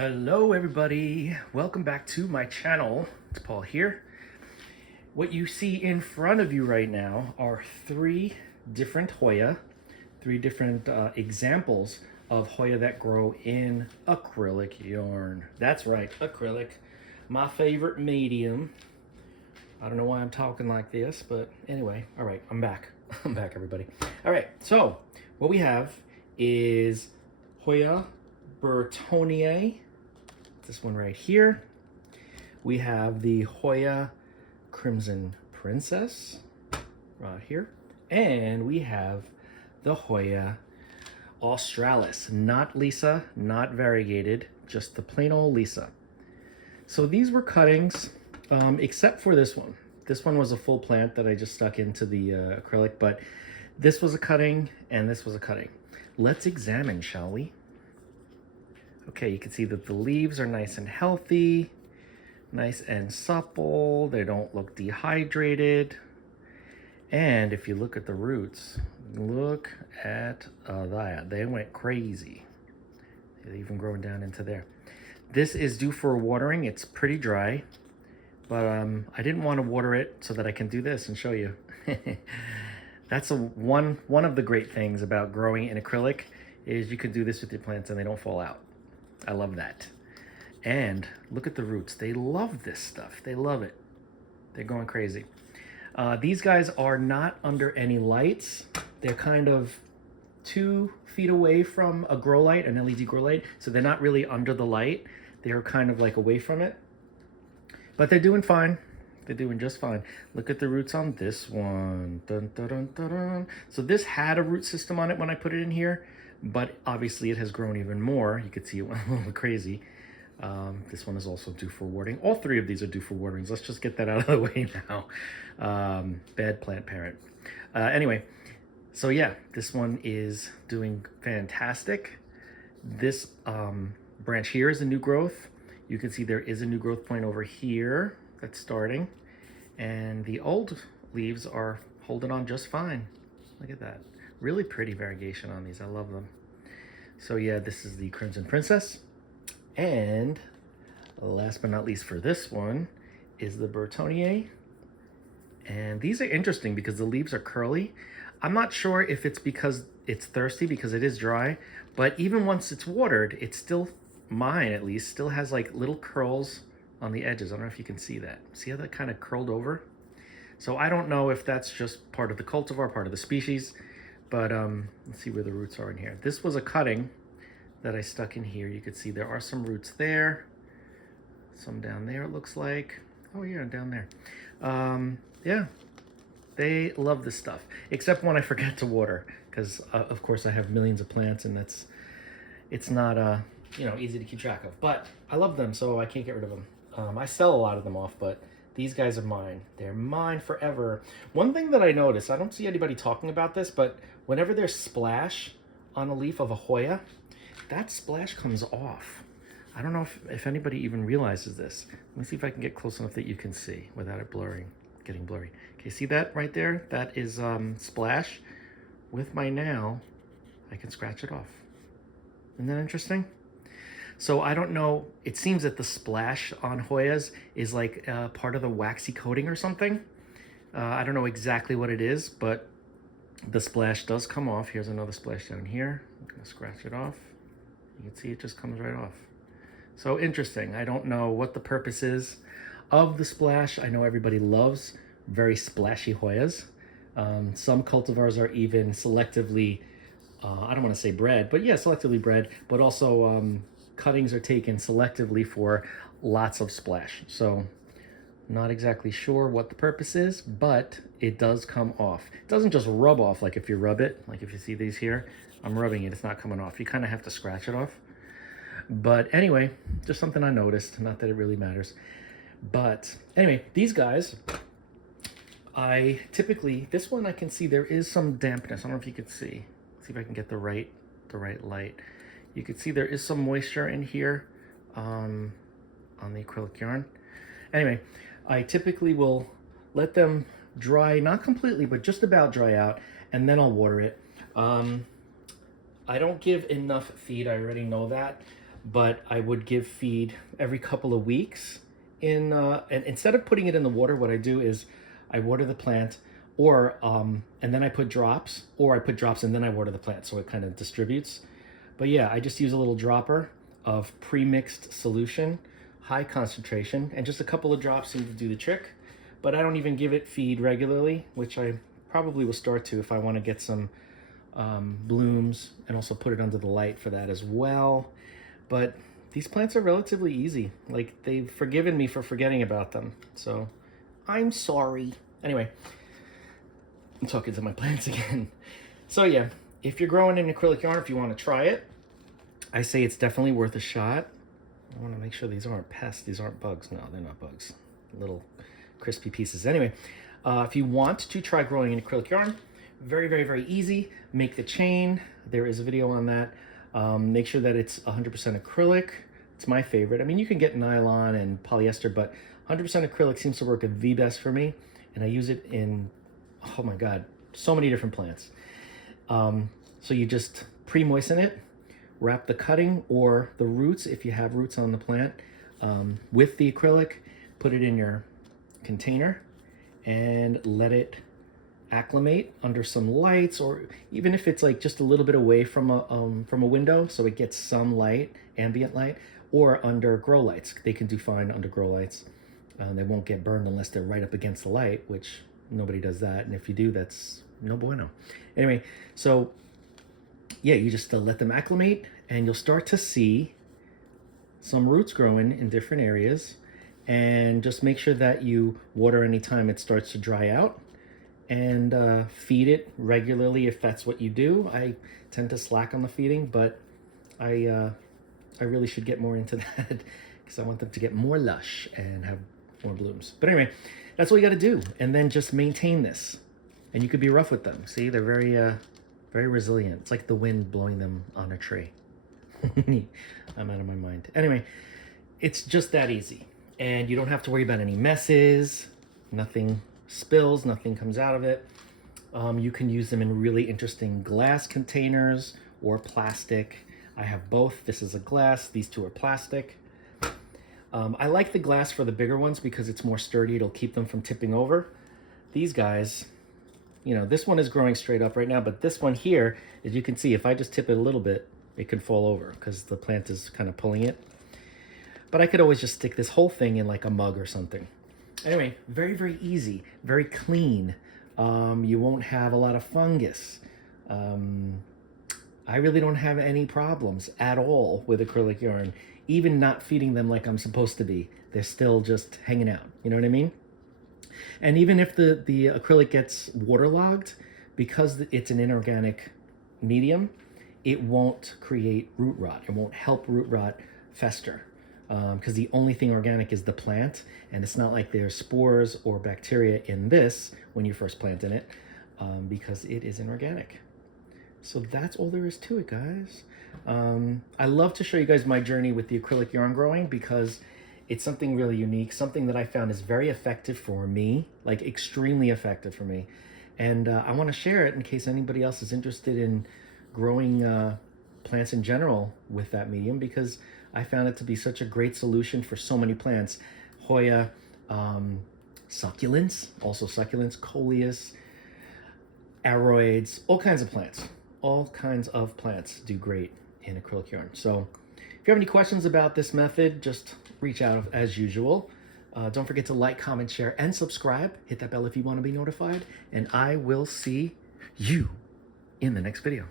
Hello everybody, welcome back to my channel. It's Paul here. What you see in front of you right now are three different Hoya, three different examples of Hoya that grow in acrylic yarn. That's right, acrylic, my favorite medium. I don't know why I'm talking like this, but anyway, all right, I'm back. I'm back, everybody. All right, so what we have is Hoya Bertonier, this one right here. We have the Hoya Crimson Princess right here. And we have the Hoya Australis, not Lisa, not variegated, just the plain old Lisa. So these were cuttings, except for this one. This one was a full plant that I just stuck into the acrylic, but this was a cutting and this was a cutting. Let's examine, shall we? Okay, you can see that the leaves are nice and healthy, nice and supple. They don't look dehydrated. And if you look at the roots, look at that. They went crazy. They're even growing down into there. This is due for watering. It's pretty dry, but I didn't want to water it so that I can do this and show you. That's one of the great things about growing in acrylic is you can do this with your plants and they don't fall out. I love that. And look at the roots. They love this stuff. They love it. They're going crazy. These guys are not under any lights. They're kind of 2 feet away from a grow light, an LED grow light. So they're not really under the light. They're kind of like away from it. But they're doing fine. They're doing just fine. Look at the roots on this one. Dun, dun, dun, dun, dun. So this had a root system on it when I put it in here, but obviously it has grown even more. You could see it went a little crazy. This one is also due for watering. All 3 of these are due for waterings. Let's just get that out of the way now. Bad plant parent. Anyway, so yeah, this one is doing fantastic. This branch here is a new growth. You can see there is a new growth point over here that's starting. And the old leaves are holding on just fine. Look at that. Really pretty variegation on these. I love them. So yeah, this is the Crimson Princess. And last but not least for this one is the Bertonier. And these are interesting because the leaves are curly. I'm not sure if it's because it's thirsty, because it is dry, but even once it's watered, it's still, mine at least, still has like little curls on the edges. I don't know if you can see that. See how that kind of curled over? So I don't know if that's just part of the cultivar, part of the species, but let's see where the roots are in here. This was a cutting that I stuck in here. You could see there are some roots there, some down there it looks like. Oh yeah, down there. Yeah, they love this stuff, except when I forget to water, because of course I have millions of plants and it's not you know, easy to keep track of. But I love them, so I can't get rid of them. I sell a lot of them off, but these guys are mine. They're mine forever. One thing that I noticed, I don't see anybody talking about this, but whenever there's splash on a leaf of a Hoya, that splash comes off. I don't know if anybody even realizes this. Let me see if I can get close enough that you can see without it getting blurry. Okay, see that right there? That is splash. With my nail, I can scratch it off. Isn't that interesting? So I don't know, it seems that the splash on Hoyas is like part of the waxy coating or something. I don't know exactly what it is, but the splash does come off. Here's another splash down here. I'm gonna scratch it off. You can see it just comes right off. So interesting. I don't know what the purpose is of the splash. I know everybody loves very splashy Hoyas. Some cultivars are even selectively, I don't want to say bred, but yeah, selectively bred, but also cuttings are taken selectively for lots of splash. So not exactly sure what the purpose is, but it does come off. It doesn't just rub off like if you rub it, like if you see these here, I'm rubbing it, it's not coming off. You kind of have to scratch it off. But anyway, just something I noticed, not that it really matters. But anyway, these guys, I typically, this one I can see there is some dampness. I don't know if you could see. Let's see if I can get the right light. You can see there is some moisture in here on the acrylic yarn. Anyway, I typically will let them dry, not completely, but just about dry out, and then I'll water it. I don't give enough feed, I already know that. but I would give feed every couple of weeks. And instead of putting it in the water, what I do is I water the plant, or and then I put drops, or I put drops and then I water the plant, so it kind of distributes. But yeah, I just use a little dropper of pre-mixed solution, high concentration, and just a couple of drops seem to do the trick. But I don't even give it feed regularly, which I probably will start to if I want to get some blooms, and also put it under the light for that as well. But these plants are relatively easy. Like, they've forgiven me for forgetting about them, so I'm sorry. Anyway, I'm talking to my plants again. So yeah, if you're growing in acrylic yarn, if you want to try it, I say it's definitely worth a shot. I want to make sure these aren't pests. These aren't bugs. No, they're not bugs. Little crispy pieces. Anyway, if you want to try growing in acrylic yarn, very, very, very easy. Make the chain. There is a video on that. Make sure that it's 100% acrylic. It's my favorite. I mean, you can get nylon and polyester, but 100% acrylic seems to work the best for me. And I use it in, oh my God, so many different plants. So you just pre-moisten it, wrap the cutting or the roots, if you have roots on the plant, with the acrylic, put it in your container and let it acclimate under some lights, or even if it's like just a little bit away from a window, so it gets some light, ambient light, or under grow lights. They can do fine under grow lights. They won't get burned unless they're right up against the light, which nobody does that, and if you do, that's no bueno. Anyway, so yeah, you just let them acclimate, and you'll start to see some roots growing in different areas. And just make sure that you water anytime it starts to dry out, and feed it regularly if that's what you do. I tend to slack on the feeding, but I really should get more into that because I want them to get more lush and have more blooms. But anyway, that's what you got to do, and then just maintain this. And you could be rough with them. See, they're very very resilient. It's like the wind blowing them on a tree. I'm out of my mind. Anyway, it's just that easy, and you don't have to worry about any messes. Nothing spills, nothing comes out of it. You can use them in really interesting glass containers or plastic. I have both. This is a glass, these two are plastic. I like the glass for the bigger ones because it's more sturdy. It'll keep them from tipping over. These guys, you know, this one is growing straight up right now, but this one here, as you can see, if I just tip it a little bit, it could fall over because the plant is kind of pulling it. But I could always just stick this whole thing in like a mug or something. Anyway, very, very easy, very clean. You won't have a lot of fungus. I really don't have any problems at all with acrylic yarn, even not feeding them like I'm supposed to be. They're still just hanging out, you know what I mean? And even if the acrylic gets waterlogged, because it's an inorganic medium, it won't create root rot. It won't help root rot fester. Because the only thing organic is the plant, and it's not like there's spores or bacteria in this when you first plant in it, because it is inorganic. So that's all there is to it, guys. I love to show you guys my journey with the acrylic yarn growing because it's something really unique, something that I found is very effective for me, like extremely effective for me. And I want to share it in case anybody else is interested in growing plants in general with that medium, because I found it to be such a great solution for so many plants. Hoya, succulents, coleus, aroids, all kinds of plants. All kinds of plants do great in acrylic yarn. So if you have any questions about this method, just reach out as usual. Don't forget to like, comment, share, and subscribe. Hit that bell if you want to be notified. And I will see you in the next video.